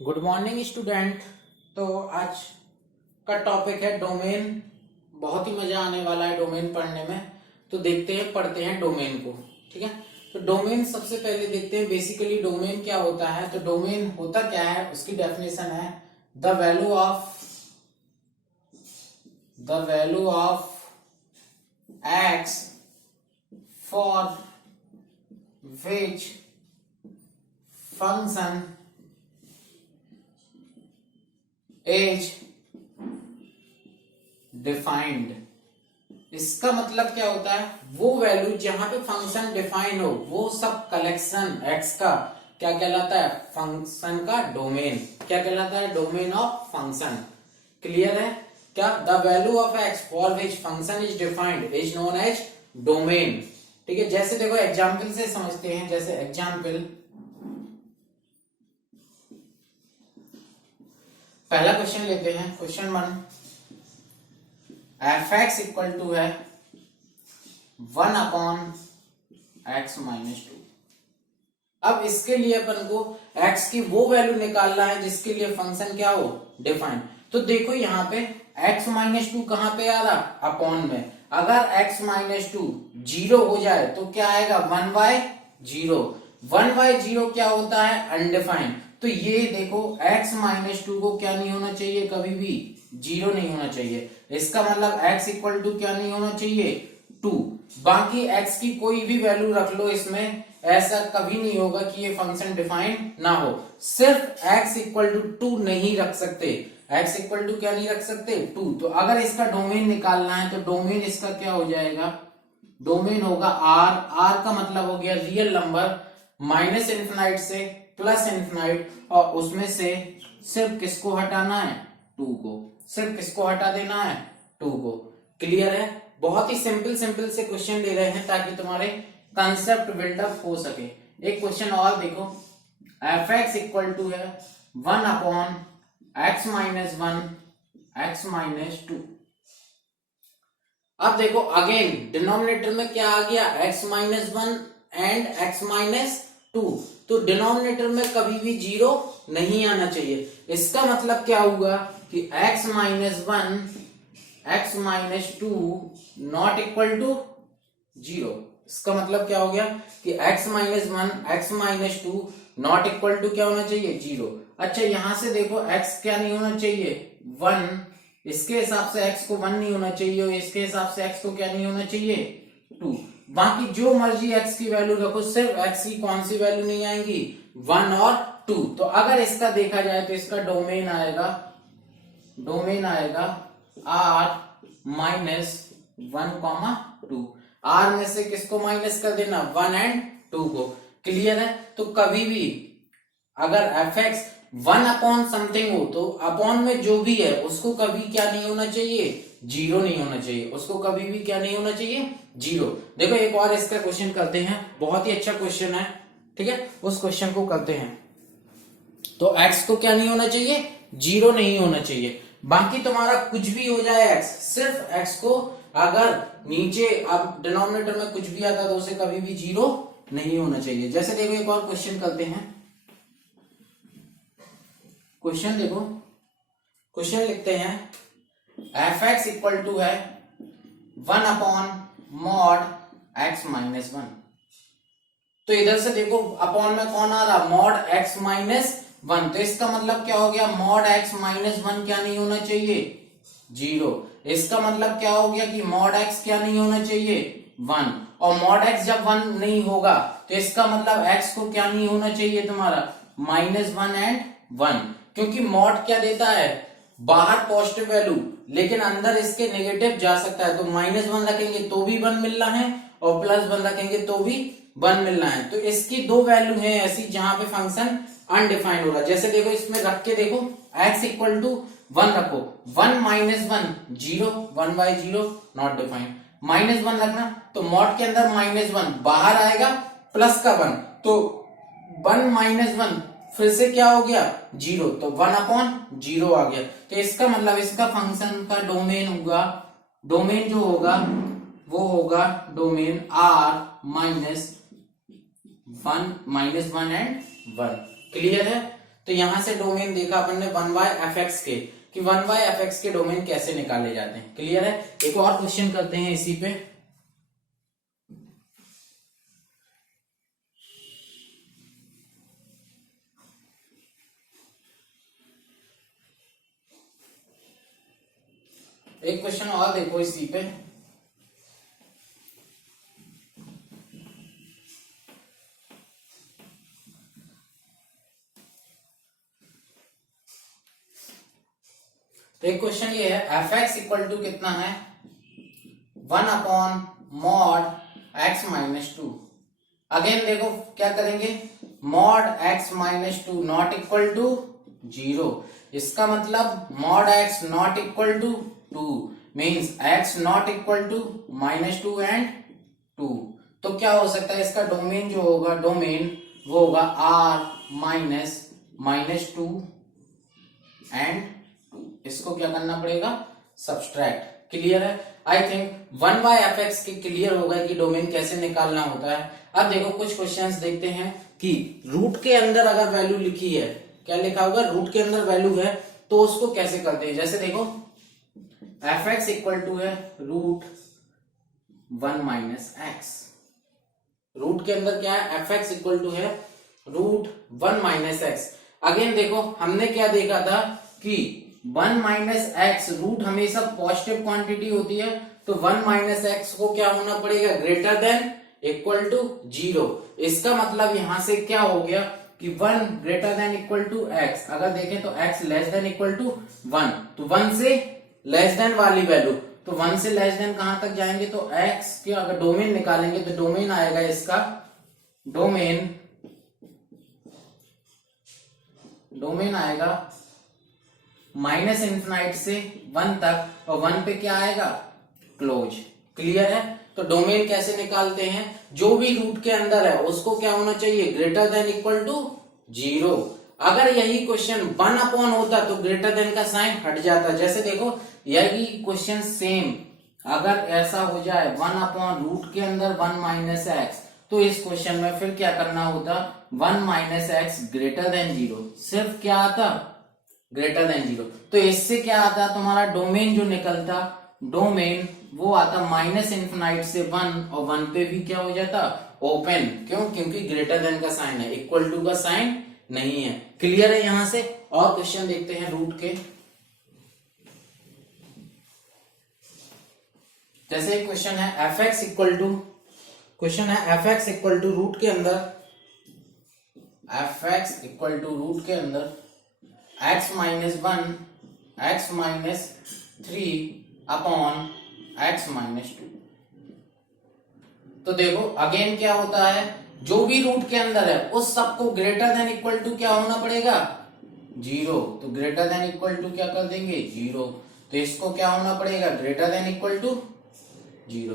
Good morning student. तो आज का टॉपिक है डोमेन। बहुत ही मजा आने वाला है डोमेन पढ़ने में। तो देखते हैं, पढ़ते हैं डोमेन को। ठीक है, तो डोमेन सबसे पहले देखते हैं बेसिकली डोमेन क्या होता है। तो डोमेन होता क्या है, उसकी डेफिनेशन है the value of x for which function is defined. इसका मतलब क्या होता है, वो वैल्यू जहां पे फंक्शन डिफाइन हो, वो सब कलेक्शन एक्स का क्या कहलाता है, फंक्शन का डोमेन। क्या कहलाता है, डोमेन ऑफ फंक्शन। क्लियर है क्या? The value of x for which function is defined is known as domain. ठीक है, जैसे देखो एग्जाम्पल से समझते हैं। जैसे एग्जाम्पल, पहला क्वेश्चन लेते हैं। Question 1, f x equal to है 1/x-2। अब इसके लिए अपन को x की वो वैल्यू निकालना है जिसके लिए फंक्शन क्या हो, डिफाइन। तो देखो यहाँ पे x-2 कहां पे आ रहा, अपॉन में। अगर x-2 0 हो जाए तो क्या आएगा, 1/0। 1/0 क्या होता है, अनडिफाइंड। तो ये देखो x-2 को क्या नहीं होना चाहिए, कभी भी 0 नहीं होना चाहिए। इसका मतलब x इक्वल टू क्या नहीं होना चाहिए, 2। बाकी x की कोई भी वैल्यू रख लो इसमें, ऐसा कभी नहीं होगा कि ये फंक्शन डिफाइन ना हो। सिर्फ x इक्वल टू 2 नहीं रख सकते। x इक्वल टू क्या नहीं रख सकते, 2। तो अगर इसका डोमेन निकालना है तो डोमेन इसका क्या हो जाएगा, डोमेन होगा r। r का मतलब हो गया रियल नंबर, -∞ से +∞, और उसमें से सिर्फ किसको हटाना है, 2 को। सिर्फ किसको हटा देना है, 2 को। क्लियर है? बहुत ही सिंपल से क्वेश्चन ले रहे हैं ताकि तुम्हारे कंसेप्ट बिल्डअप हो सके। एक क्वेश्चन और देखो, एफ एक्स इक्वल टू है 1/x-1x-2। अब देखो अगेन डिनोमिनेटर में क्या आ गया, x-1 एंड x-2। तो डिनोमिनेटर में कभी भी 0 नहीं आना चाहिए। इसका मतलब क्या हुआ कि x-1 x-2 not equal to 0। इसका मतलब क्या हो गया कि x-1 x-2 not equal to क्या होना चाहिए, 0। अच्छा यहां से देखो x क्या नहीं होना चाहिए, 1। इसके हिसाब से x को 1 नहीं होना चाहिए, और इसके हिसाब से x को क्या नहीं होना चाहिए, 2। बाकी जो मर्जी x की वैल्यू रखो, सिर्फ x की कौन सी वैल्यू नहीं आएंगी, 1 और 2। तो अगर इसका देखा जाए तो इसका डोमेन आएगा r-1,2। r में से किसको माइनस कर देना, 1 एंड 2 को। क्लियर है? तो कभी भी अगर एफ एक्स 1 समथिंग हो तो अपॉन में जो भी है उसको कभी क्या नहीं होना चाहिए, 0 नहीं होना चाहिए। उसको कभी भी क्या नहीं होना चाहिए, 0। देखो एक और इसका क्वेश्चन करते हैं, बहुत ही अच्छा क्वेश्चन है। ठीक है, उस क्वेश्चन को करते हैं। तो x को क्या नहीं होना चाहिए, 0 नहीं होना चाहिए। बाकी तुम्हारा कुछ भी हो जाए x, सिर्फ x को अगर नीचे अब डिनोमिनेटर में कुछ भी आता तो उसे कभी भी 0 नहीं होना चाहिए। जैसे देखो एक और क्वेश्चन करते हैं। क्वेश्चन देखो, क्वेश्चन लिखते हैं एफ एक्स इक्वल टू है 1/x-1। तो इधर से देखो अपॉन में कौन आ रहा, mod x-1। तो इसका मतलब क्या हो गया, mod x-1 क्या नहीं होना चाहिए, 0। इसका मतलब क्या हो गया कि mod x क्या नहीं होना चाहिए, 1। और mod x जब 1 नहीं होगा तो इसका मतलब x को क्या नहीं होना चाहिए तुम्हारा, -1 एंड 1। क्योंकि mod क्या देता है, बाहर पॉजिटिव वैल्यू, लेकिन अंदर इसके नेगेटिव जा सकता है। तो -1 रखेंगे तो भी 1 मिलना है, और +1 रखेंगे तो भी 1 मिलना है। तो इसकी दो वैल्यू है ऐसी जहां पे फंक्शन अनडिफाइंड हो रहा है। जैसे देखो इसमें रख के देखो, x इक्वल टू 1 रखो, 1 -1 0, 1/0 नॉट डिफाइंड। -1 रखना तो मॉड के अंदर -1 बाहर आएगा, प्लस का 1, तो 1 -1 फिर से क्या हो गया, 0। तो 1/0 आ गया। तो इसका मतलब इसका फंक्शन का डोमेन होगा, डोमेन जो होगा वो होगा डोमेन r-1 एंड 1। क्लियर है? तो यहां से डोमेन देखा अपन ने 1/fx के कि 1/fx के डोमेन कैसे निकाले जाते हैं। क्लियर है। एक और क्वेश्चन करते हैं इसी पे। एक क्वेश्चन और देखो इसी पे। तो एक क्वेश्चन ये है fx इक्वल टू कितना है 1/mod(x-2). अगेन देखो क्या करेंगे, mod(x-2) नॉट इक्वल टू 0। इसका मतलब mod x not equal to 2 means x not equal to -2 and 2। तो क्या हो सकता है इसका डोमेन जो होगा, डोमेन वो होगा r -2 एंड 2। इसको क्या करना पड़ेगा, सब्सट्रैक्ट। क्लियर है। आई थिंक 1/fx के क्लियर होगा कि डोमेन कैसे निकालना होता है। अब देखो कुछ क्वेश्चंस देखते हैं कि रूट के अंदर अगर वैल्यू लिखी है, क्या लिखा होगा, रूट के अंदर वैल्यू है तो उसको कैसे करते हैं। जैसे देखो fx इक्वल टू है √1 - x। रूट के अंदर क्या है, fx इक्वल टू है √1 - x। अगेन देखो हमने क्या देखा था कि 1 - x रूट हमेशा पॉजिटिव क्वांटिटी होती है, तो 1 - x को क्या होना पड़ेगा, ग्रेटर देन इक्वल टू 0। इसका मतलब यहां से क्या हो गया कि 1 greater than equal to x। अगर देखें तो x less than equal to 1, तो 1 से लेस देन वाली वैल्यू, तो 1 से लेस देन कहां तक जाएंगे, तो x के अगर डोमेन निकालेंगे तो डोमेन आएगा इसका, डोमेन आएगा -∞ से 1 तक, और 1 पे क्या आएगा, क्लोज। क्लियर है। तो डोमेन कैसे निकालते हैं, जो भी रूट के अंदर है उसको क्या होना चाहिए, ग्रेटर देन इक्वल टू 0। अगर यही क्वेश्चन 1 होता तो ग्रेटर देन का साइन हट जाता। जैसे देखो यही क्वेश्चन सेम अगर ऐसा हो जाए 1 रूट के अंदर 1 - x, तो इस क्वेश्चन में फिर क्या करना होता, 1 - x ग्रेटर देन 0। सिर्फ क्या आता, ग्रेटर देन 0। तो इससे क्या आता तुम्हारा डोमेन जो निकलता, डोमेन वो आता -∞ से 1, और 1 पे भी क्या हो जाता, ओपन। क्यों, क्योंकि ग्रेटर देन का साइन है, इक्वल टू का साइन नहीं है। क्लियर है। यहां से और क्वेश्चन देखते हैं रूट के। जैसे क्वेश्चन है fx इक्वल टू, क्वेश्चन है fx इक्वल टू रूट के अंदर, fx इक्वल टू रूट के अंदर x - 1 x - 3 अपॉन x - 2। तो देखो अगेन क्या होता है, जो भी रूट के अंदर है उस सबको ग्रेटर देन इक्वल टू क्या होना पड़ेगा, 0। तो ग्रेटर देन इक्वल टू क्या कर देंगे, 0। तो इसको क्या होना पड़ेगा, greater than equal to 0।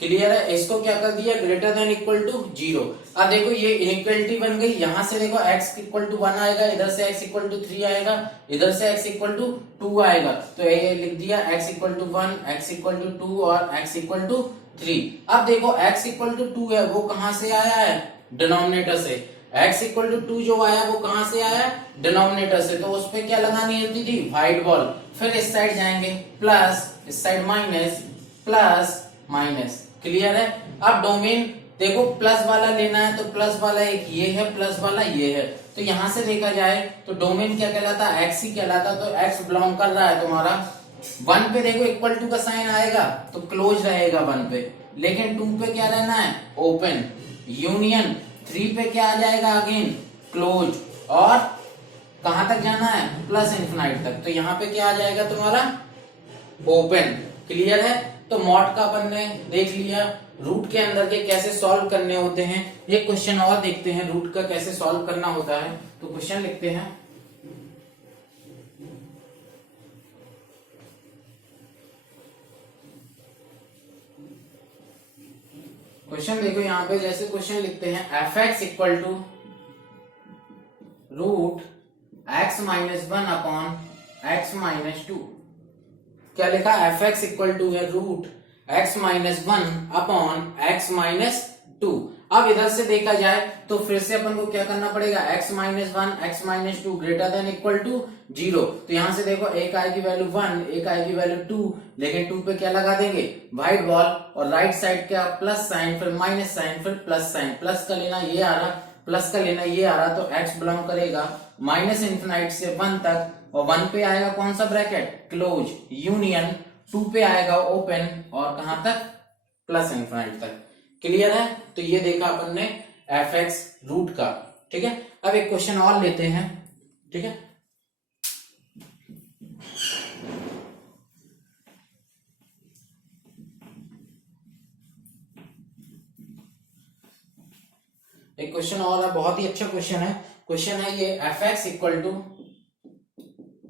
Clear है। इसको क्या कर दिया, ग्रेटर देन इक्वल टू 0। अब देखो ये इनइक्वालिटी बन गई। यहां से देखो x इक्वल टू 1 आएगा, इधर से x इक्वल टू 3 आएगा, इधर से x इक्वल टू 2 आएगा। तो ये लिख दिया x equal to 1, x equal to 2 और x इक्वल टू 3। अब देखो x इक्वल टू 2 है वो कहां से आया है, डिनोमिनेटर से। x इक्वल टू 2 जो आया वो कहां से आया, डिनोमिनेटर से। तो उस पर क्या लगानी होती थी, व्हाइट बॉल। फिर इस साइड जाएंगे प्लस, इस side minus, plus minus. Clear है। अब डोमेन देखो प्लस वाला लेना है तो प्लस वाला एक ये है, प्लस वाला ये है। तो यहां से देखा जाए तो डोमेन क्या कहलाता, x ही कहलाता। तो x बिलोंग कर रहा है तुम्हारा 1 पे। देखो इक्वल टू का साइन आएगा तो क्लोज रहेगा 1 पे, लेकिन 2 पे क्या रहना है, ओपन। यूनियन 3 पे क्या आ जाएगा, अगेन क्लोज। और कहां तक जाना है, +∞ तक। तो यहाँ पे क्या आ जाएगा तुम्हारा, ओपन। क्लियर है। तो मॉड का अपन ने देख लिया, रूट के अंदर के कैसे सॉल्व करने होते हैं। ये क्वेश्चन और देखते हैं रूट का कैसे सॉल्व करना होता है। तो क्वेश्चन लिखते हैं, क्वेश्चन देखो यहाँ पे जैसे क्वेश्चन लिखते हैं fx equal to √x-1 upon x-2। क्या लिखा, fx इक्वल टू है √x-1 अपॉन x-2। अब इधर से देखा जाए तो फिर से अपन को क्या करना पड़ेगा, x minus 1 x minus 2 greater than equal to 0। तो यहां से देखो एक आएगी वैल्यू 1, एक आएगी वैल्यू 2, लेकिन 2 पे क्या लगा देंगे व्हाइट बॉल, और राइट साइड क्या प्लस साइन, फिर माइनस साइन, फिर प्लस साइन, प्लस का लेना ये आ रहा, प्लस का लेना ये आ रहा, तो x बिलोंग करेगा माइनस इन्फिनाइट से 1 तक, और 1 पे आएगा कौन सा ब्रैकेट क्लोज यूनियन, 2 पे आएगा ओपन, और कहां तक प्लस इन्फिनाइट तक। क्लियर है? तो ये देखा अपन ने एफ एक्स रूट का। ठीक है, अब एक क्वेश्चन और लेते हैं। ठीक है, एक क्वेश्चन और है, बहुत ही अच्छा क्वेश्चन है। क्वेश्चन है ये f x equal to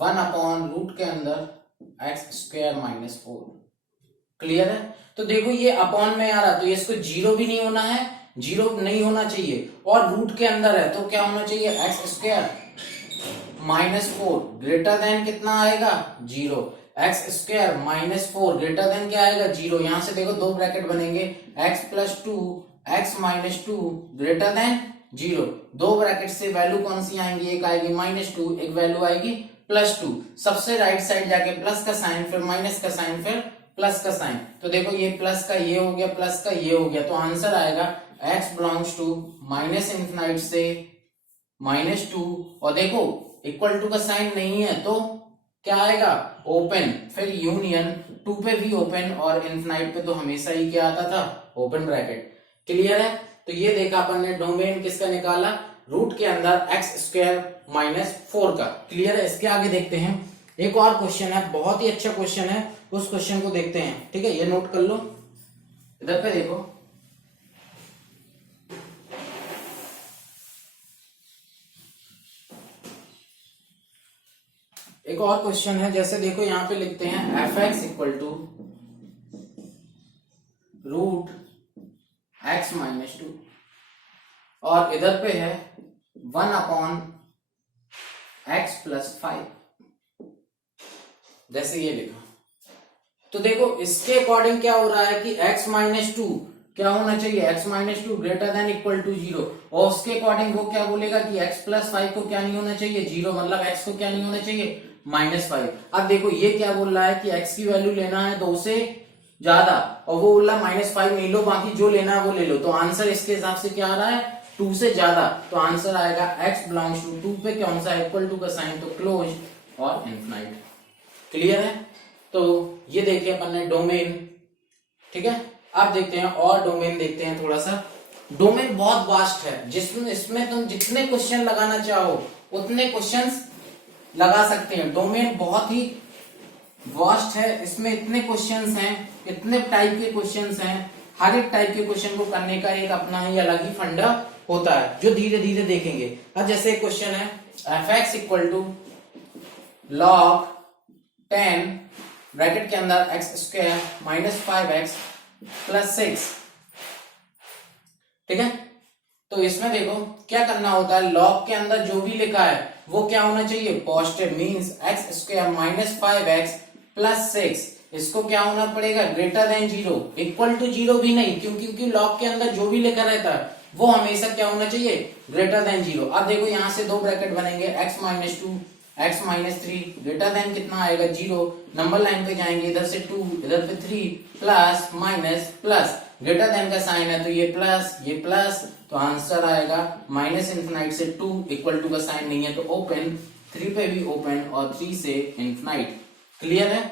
1 upon root के अंदर एक्स स्क्वायर माइनस 4। क्लियर है? तो देखो ये अपॉन में आ रहा, तो ये इसको जीरो भी नहीं होना है, जीरो नहीं होना चाहिए, और रूट के अंदर है तो क्या होना चाहिए x square minus 4 greater than कितना आएगा 0, x square minus 4 greater than क्या आएगा 0। यहां से देखो दो ब्रैकेट बनेंगे, x plus 2 x minus 2 greater then 0। दो ब्रैकेट से वैल्यू कौन सी आएंगी, एक आएगी -2, एक वैल्यू आएगी +2। सबसे राइट साइड जाके प्लस का साइन, फिर माइनस का साइन, फिर प्लस का साइन। तो देखो ये प्लस का ये हो गया, प्लस का ये हो गया, तो आंसर आएगा x belongs to minus infinite से -2, और देखो इक्वल टू का साइन नहीं है तो क्या आएगा ओपन, फिर यूनियन, 2 पे भी ओपन, और इन्फिनाइट पे तो हमेशा ही क्या आता था ओपन ब्रैकेट। क्लियर है? तो ये देखा अपन ने डोमेन किसका निकाला, रूट के अंदर एक्स स्क्वायर माइनस 4 का। क्लियर है? इसके आगे देखते हैं, एक और क्वेश्चन है, बहुत ही अच्छा क्वेश्चन है, उस क्वेश्चन को देखते हैं। ठीक है, ये नोट कर लो, इधर पे देखो। एक और क्वेश्चन है, जैसे देखो यहां पे लिखते हैं f x equal to root x minus 2, और इधर पे है 1 अपॉन एक्स प्लस 5, जैसे ये लिखा। तो देखो इसके अकॉर्डिंग क्या हो रहा है कि x माइनस 2 क्या होना चाहिए, x minus 2 greater than equal to 0, और उसके अकॉर्डिंग वो क्या बोलेगा कि x प्लस 5 को क्या नहीं होना चाहिए 0, मतलब x को क्या नहीं होना चाहिए -5। अब देखो ये क्या बोल रहा है कि x की वैल्यू लेना है 2 से ज्यादा, और वो बोल रहा है -5 नहीं लो, बाकी जो लेना है वो ले लो। तो आंसर इसके हिसाब से क्या आ रहा है 2 से ज्यादा, तो आंसर आएगा x बिलोंग्स टू 2 पे कौन सा इक्वल टू का साइन, तो क्लोज और इन्फिनाइट। क्लियर है? तो ये देखिए अपन ने डोमेन। ठीक है, अब देखते हैं और डोमेन देखते हैं थोड़ा सा। डोमेन बहुत वास्ट है, जिसमें इसमें तुम जितने क्वेश्चन लगाना चाहो उतने क्वेश्चंस लगा सकते हैं। डोमेन बहुत ही वास्ट है, इसमें इतने क्वेश्चंस हैं, इतने टाइप के क्वेश्चंस हैं, हर एक टाइप के क्वेश्चन को करने का एक अपना ही अलग ही फंडा होता है, जो धीरे धीरे देखेंगे। अब जैसे एक क्वेश्चन है f x equal to log 10 bracket के अंदर x square minus 5x plus 6। ठीक है, तो इसमें देखो क्या करना होता है, लॉग के अंदर जो भी लिखा है वो क्या होना चाहिए positive, means x square minus 5x plus 6, इसको क्या होना पड़ेगा ग्रेटर देन 0, इक्वल टू 0 भी नहीं, क्योंकि लॉग के अंदर जो भी लिखा रहता है वो हमेशा क्या होना चाहिए ग्रेटर देन 0। अब देखो यहां से दो ब्रैकेट बनेंगे, x minus 2 x minus 3 greater than कितना आएगा 0, नंबर लाइन पे जाएंगे, इधर से 2 इधर पे 3 plus minus plus, greater than का साइन है तो ये प्लस, तो आंसर आएगा माइनस इन्फिनाइट से 2 इक्वल टू का साइन नहीं है तो ओपन, 3 पे भी ओपन और 3 से इन्फिनाइट। क्लियर है?